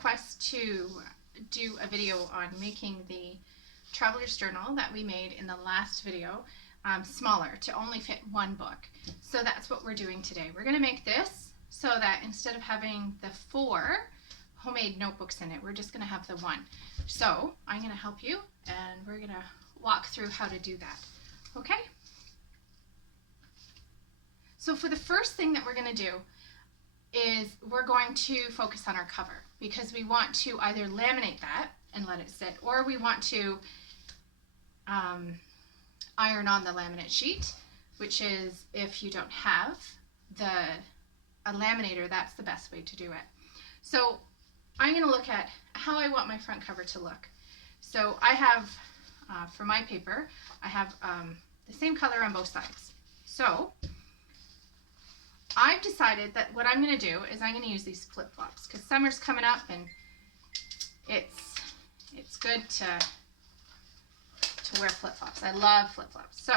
request to do a video on making the traveler's journal that we made in the last video smaller to only fit one book. So that's what we're doing today. We're going to make this so that instead of having the 4 homemade notebooks in it, we're just going to have the 1. So I'm going to help you and we're going to walk through how to do that. Okay? So for the first thing that we're going to do is we're going to focus on our cover, because we want to either laminate that and let it sit, or we want to iron on the laminate sheet, which is, if you don't have a laminator, that's the best way to do it. So I'm going to look at how I want my front cover to look. So I have, for my paper, I have the same color on both sides. So I've decided that what I'm going to do is I'm going to use these flip-flops, because summer's coming up and it's good to wear flip-flops. I love flip-flops. So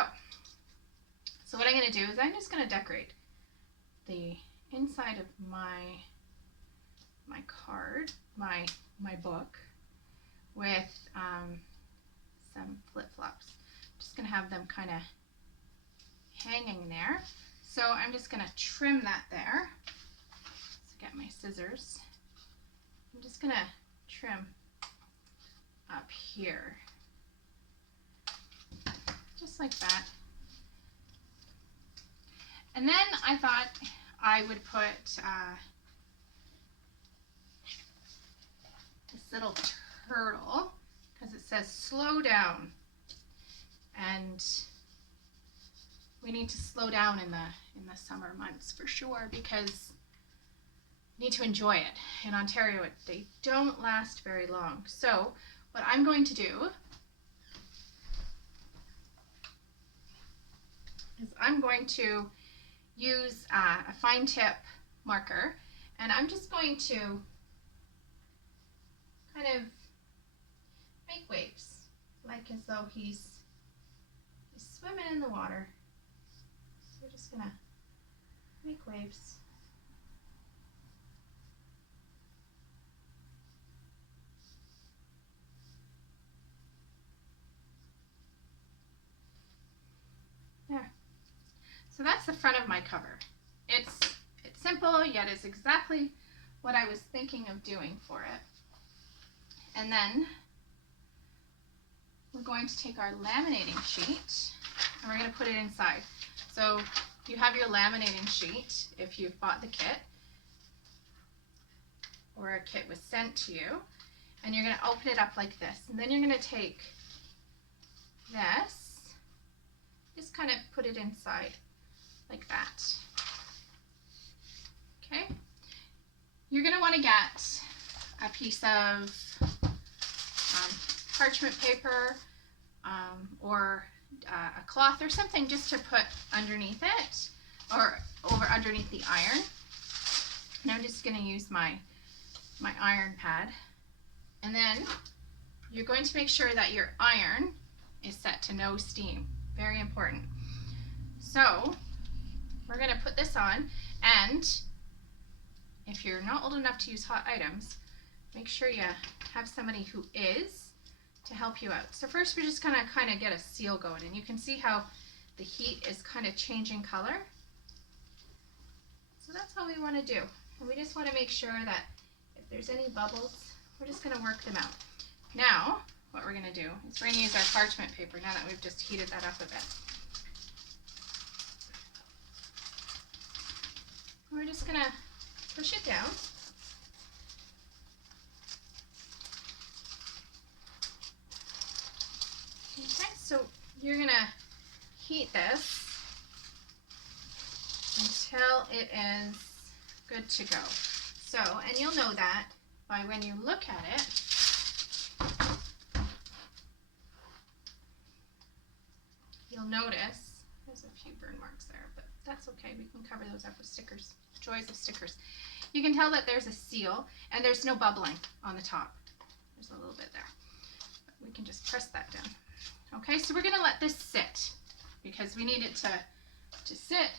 what I'm going to do is I'm just going to decorate the inside of my card, my book, with some flip-flops. Just going to have them kind of hanging there. So I'm just going to trim that there. So get my scissors. I'm just going to trim up here. Just like that. And then I thought I would put this little turtle, because it says slow down. And we need to slow down in the summer months for sure, because we need to enjoy it. In Ontario, they don't last very long. So what I'm going to do is I'm going to use a fine tip marker, and I'm just going to kind of make waves, like as though he's swimming in the water. So we're just gonna make waves. There. So that's the front of my cover. It's simple, yet it's exactly what I was thinking of doing for it. And then we're going to take our laminating sheet and we're going to put it inside. So you have your laminating sheet if you've bought the kit, or a kit was sent to you, and you're going to open it up like this, and then you're going to take this, just kind of put it inside like that. Okay, you're going to want to get a piece of parchment paper or a cloth or something, just to put underneath it, or over underneath the iron. And I'm just going to use my iron pad, and then you're going to make sure that your iron is set to no steam. Very important. So we're going to put this on, and if you're not old enough to use hot items, make sure you have somebody who is, to help you out. So first we're just going to kind of get a seal going, and you can see how the heat is kind of changing color. So that's all we want to do. And we just want to make sure that if there's any bubbles, we're just going to work them out. Now what we're going to do is we're going to use our parchment paper now that we've just heated that up a bit. We're just going to push it down. Okay, so you're going to heat this until it is good to go. So, and you'll know that by when you look at it. You'll notice there's a few burn marks there, but that's okay. We can cover those up with stickers. Joys of stickers. You can tell that there's a seal and there's no bubbling on the top. There's a little bit there, but we can just press that down. Okay, so we're going to let this sit, because we need it to sit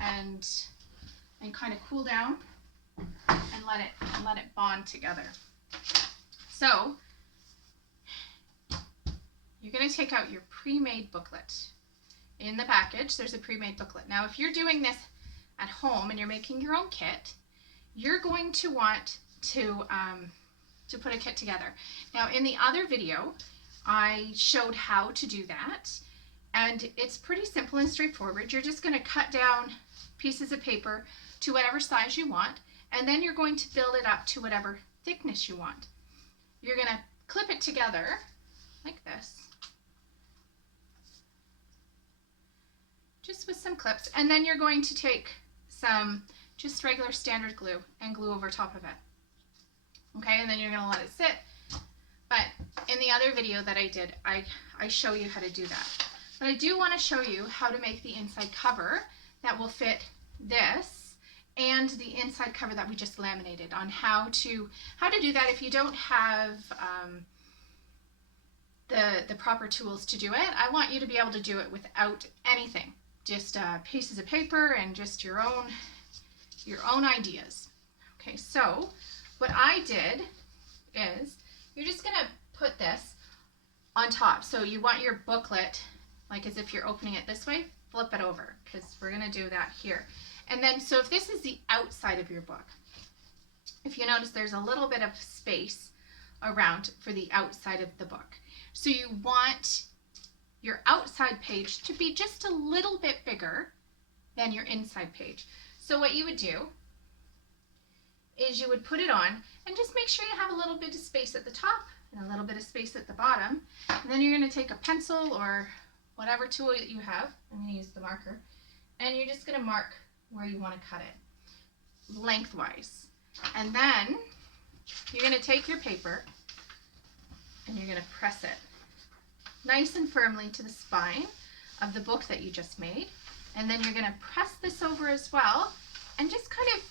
and kind of cool down and let it bond together. So you're going to take out your pre-made booklet. In the package, there's a pre-made booklet. Now, if you're doing this at home and you're making your own kit, you're going to want to put a kit together. Now, in the other video, I showed how to do that, and it's pretty simple and straightforward. You're just going to cut down pieces of paper to whatever size you want, and then you're going to build it up to whatever thickness you want. You're going to clip it together like this, just with some clips, and then you're going to take some just regular standard glue and glue over top of it. Okay, and then you're going to let it sit. But in the other video that I did, I show you how to do that. But I do want to show you how to make the inside cover that will fit this and the inside cover that we just laminated, on how to do that if you don't have the proper tools to do it. I want you to be able to do it without anything, just pieces of paper and just your own ideas. Okay, so what I did is, you're just going to put this on top. So you want your booklet, like as if you're opening it this way, flip it over, because we're going to do that here. And then, so if this is the outside of your book, if you notice there's a little bit of space around for the outside of the book. So you want your outside page to be just a little bit bigger than your inside page. So what you would do is you would put it on and just make sure you have a little bit of space at the top and a little bit of space at the bottom. And then you're going to take a pencil or whatever tool that you have. I'm going to use the marker. And you're just going to mark where you want to cut it lengthwise. And then you're going to take your paper and you're going to press it nice and firmly to the spine of the book that you just made. And then you're going to press this over as well and just kind of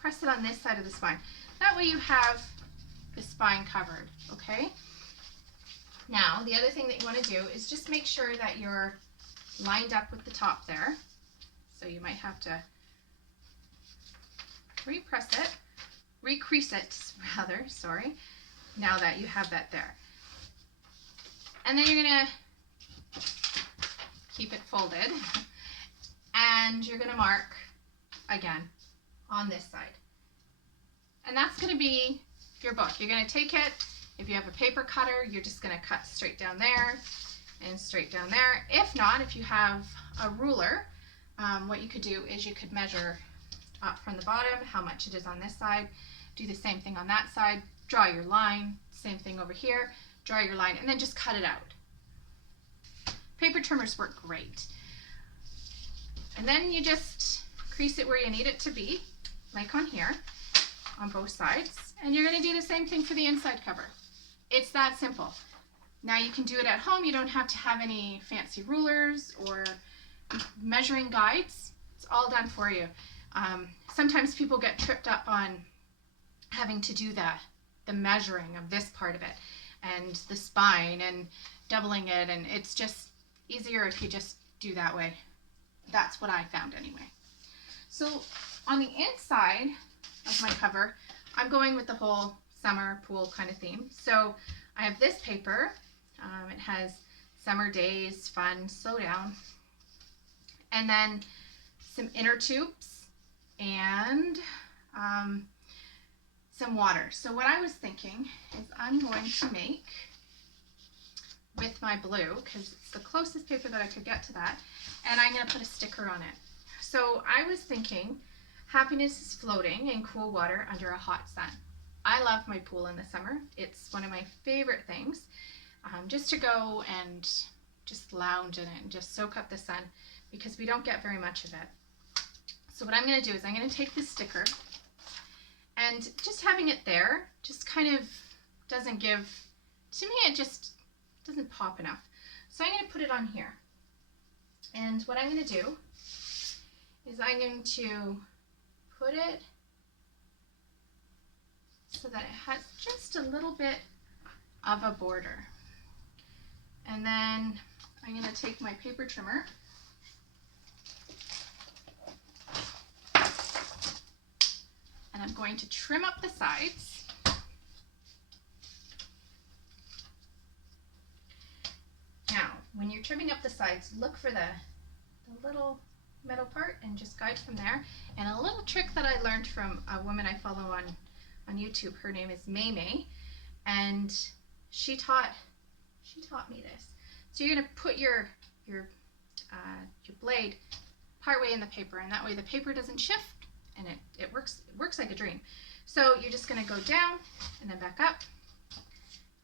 press it on this side of the spine. That way you have the spine covered, okay? Now, the other thing that you want to do is just make sure that you're lined up with the top there. So you might have to recrease it rather, sorry, now that you have that there. And then you're going to keep it folded and you're going to mark again on this side. And that's going to be your book. You're going to take it, if you have a paper cutter, you're just going to cut straight down there and straight down there. If not, if you have a ruler, what you could do is you could measure up from the bottom how much it is on this side, do the same thing on that side, draw your line, same thing over here, draw your line, and then just cut it out. Paper trimmers work great. And then you just crease it where you need it to be, like on here, on both sides. And you're going to do the same thing for the inside cover. It's that simple. Now you can do it at home. You don't have to have any fancy rulers or measuring guides. It's all done for you. Sometimes people get tripped up on having to do the measuring of this part of it and the spine and doubling it, and it's just easier if you just do that way. That's what I found anyway. So on the inside of my cover, I'm going with the whole summer pool kind of theme. So I have this paper. It has summer days, fun, slow down. And then some inner tubes and some water. So what I was thinking is I'm going to make, with my blue, because it's the closest paper that I could get to that, and I'm going to put a sticker on it. So I was thinking, happiness is floating in cool water under a hot sun. I love my pool in the summer. It's one of my favorite things, just to go and just lounge in it and just soak up the sun, because we don't get very much of it. So what I'm going to do is I'm going to take this sticker, and just having it there just kind of doesn't give, to me it just doesn't pop enough. So I'm going to put it on here. And what I'm going to do is I'm going to put it so that it has just a little bit of a border. And then I'm going to take my paper trimmer and I'm going to trim up the sides when you're trimming up the sides, look for the little metal part and just guide from there. And a little trick that I learned from a woman I follow on YouTube, her name is May, and she taught me this. So you're gonna put your blade partway in the paper, and that way the paper doesn't shift, and it works like a dream. So you're just gonna go down and then back up,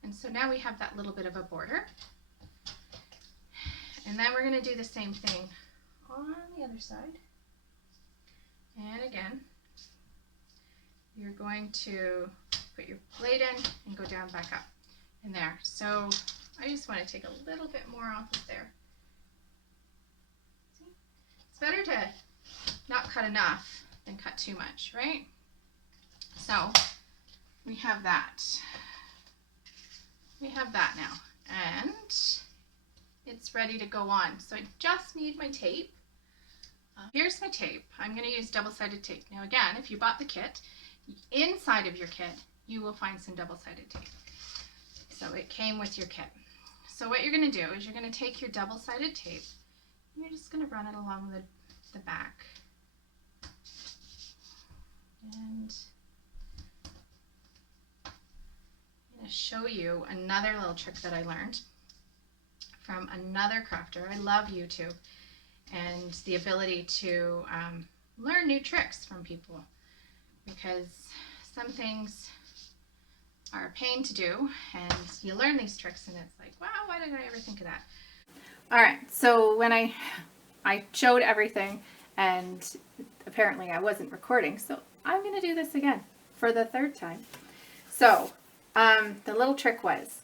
and so now we have that little bit of a border. And then we're gonna do the same thing on the other side. And again, you're going to put your blade in and go down, back up, and there. So I just want to take a little bit more off of there. See? It's better to not cut enough than cut too much, right? So we have that. We have that now, and it's ready to go on. So I just need my tape. Here's my tape. I'm going to use double-sided tape. Now again, if you bought the kit, inside of your kit, you will find some double-sided tape. So it came with your kit. So what you're going to do is you're going to take your double-sided tape and you're just going to run it along the back. And I'm going to show you another little trick that I learned from another crafter. I love YouTube and the ability to learn new tricks from people, because some things are a pain to do, and you learn these tricks and it's like, wow, why didn't I ever think of that? All right, so when I showed everything, and apparently I wasn't recording, so I'm going to do this again for the third time. So the little trick was,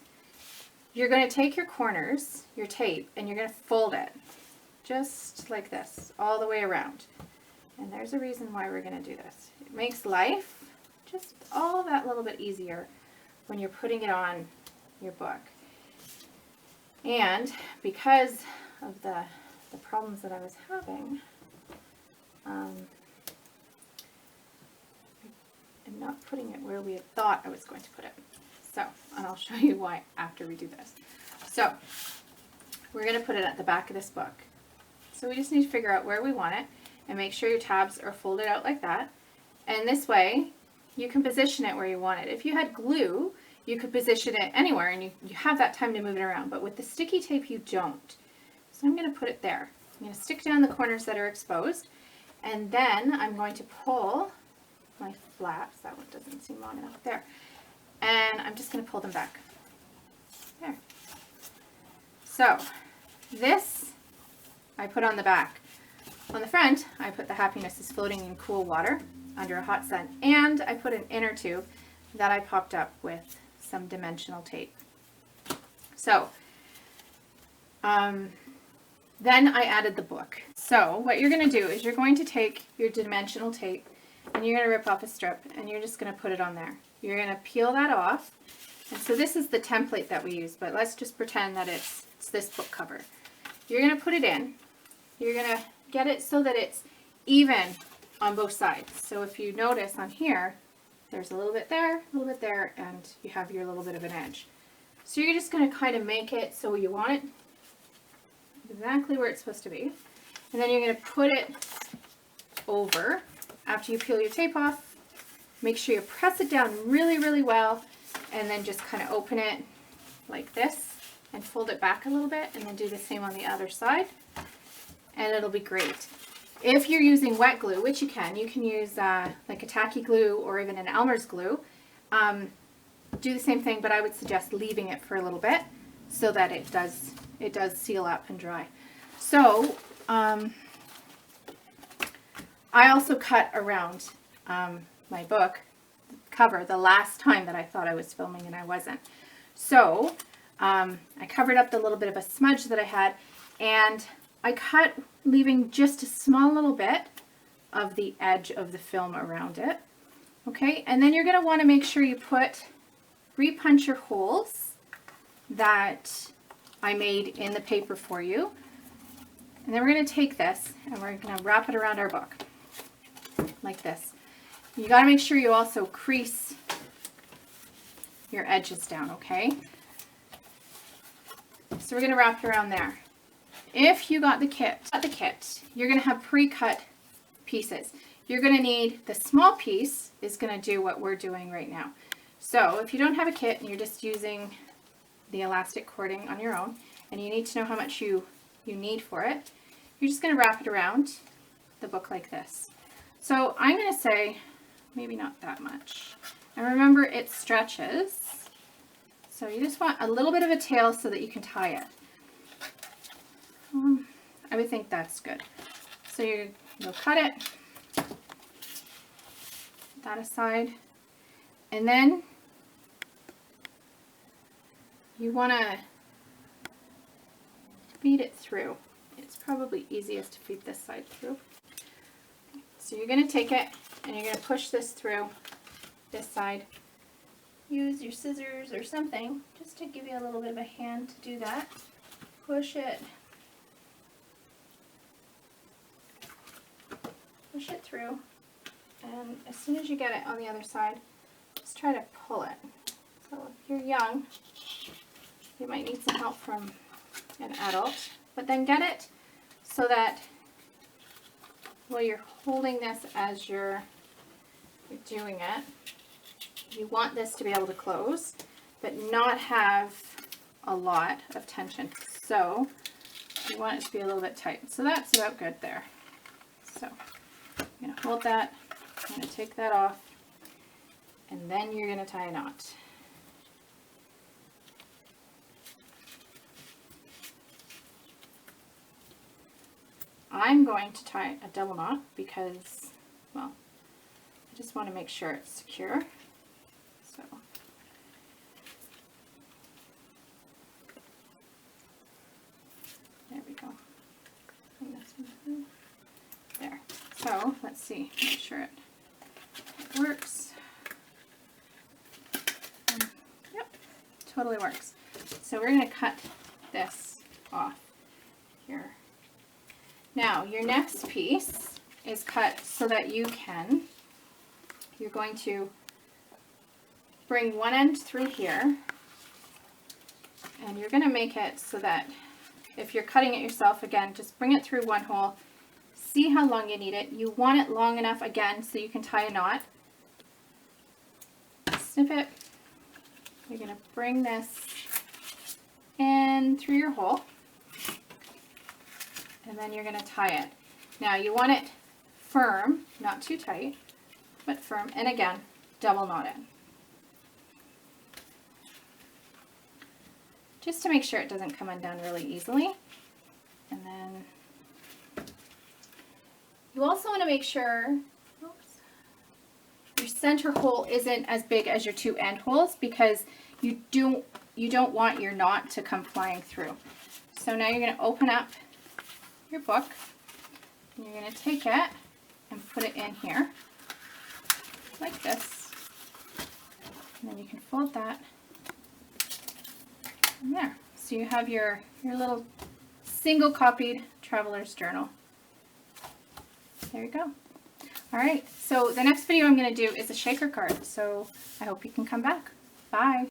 you're going to take your corners, your tape, and you're going to fold it just like this all the way around. And there's a reason why we're going to do this. It makes life just all that little bit easier when you're putting it on your book. And because of the problems that I was having, I'm not putting it where we had thought I was going to put it. So, and I'll show you why after we do this. So, we're going to put it at the back of this book. So we just need to figure out where we want it and make sure your tabs are folded out like that. And this way, you can position it where you want it. If you had glue, you could position it anywhere and you have that time to move it around. But with the sticky tape, you don't. So I'm going to put it there. I'm going to stick down the corners that are exposed. And then I'm going to pull my flaps. That one doesn't seem long enough there. And I'm just going to pull them back. There. So this I put on the back. On the front, I put the happiness is floating in cool water under a hot sun. And I put an inner tube that I popped up with some dimensional tape. So, then I added the book. So what you're going to do is you're going to take your dimensional tape and you're going to rip off a strip and you're just going to put it on there. You're going to peel that off. And so this is the template that we use, but let's just pretend that it's this book cover. You're going to put it in. You're going to get it so that it's even on both sides. So if you notice on here, there's a little bit there, and you have your little bit of an edge. So you're just going to kind of make it so you want it exactly where it's supposed to be. And then you're going to put it over after you peel your tape off. Make sure you press it down really, really well, and then just kind of open it like this and fold it back a little bit, and then do the same on the other side, and it'll be great. If you're using wet glue, which you can use like a tacky glue or even an Elmer's glue, do the same thing, but I would suggest leaving it for a little bit so that it does seal up and dry. So I also cut around my book cover the last time that I thought I was filming and I wasn't. So I covered up the little bit of a smudge that I had, and I cut leaving just a small little bit of the edge of the film around it. Okay, and then you're going to want to make sure you put 3 puncher holes that I made in the paper for you. And then we're going to take this and we're going to wrap it around our book like this. You got to make sure you also crease your edges down, okay? So we're going to wrap it around there. If you got the kit, you're going to have pre-cut pieces. You're going to need the small piece is going to do what we're doing right now. So if you don't have a kit and you're just using the elastic cording on your own, and you need to know how much you need for it, you're just going to wrap it around the book like this. So I'm going to say maybe not that much. And remember, it stretches. So you just want a little bit of a tail so that you can tie it. I would think that's good. So you'll cut it, put that aside, and then you want to feed it through. It's probably easiest to feed this side through. So you're going to take it and you're going to push this through this side. Use your scissors or something just to give you a little bit of a hand to do that. Push it. Push it through, and as soon as you get it on the other side, just try to pull it. So if you're young, you might need some help from an adult, but then get it so that while you're holding this as you're doing it, you want this to be able to close, but not have a lot of tension. So you want it to be a little bit tight. So that's about good there. So I'm going to hold that, I'm going to take that off, and then you're going to tie a knot. I'm going to tie a double knot because, well, I just want to make sure it's secure. So there we go. Bring this one through. There. So let's see, make sure it works. Yep, totally works. So we're going to cut this off here. Now your next piece is cut so that you're going to bring one end through here, and you're going to make it so that if you're cutting it yourself, again, just bring it through one hole. See how long you need it. You want it long enough, again, so you can tie a knot. Snip it. You're going to bring this in through your hole, and then you're going to tie it. Now you want it firm, not too tight, but firm, and again, double knot it. Just to make sure it doesn't come undone really easily. And then you also want to make sure your center hole isn't as big as your two end holes, because you don't want your knot to come flying through. So now you're going to open up your book, and you're going to take it and put it in here like this, and then you can fold that in there. So you have your little single copied traveler's journal. There you go. All right, so the next video I'm going to do is a shaker card, so I hope you can come back. Bye.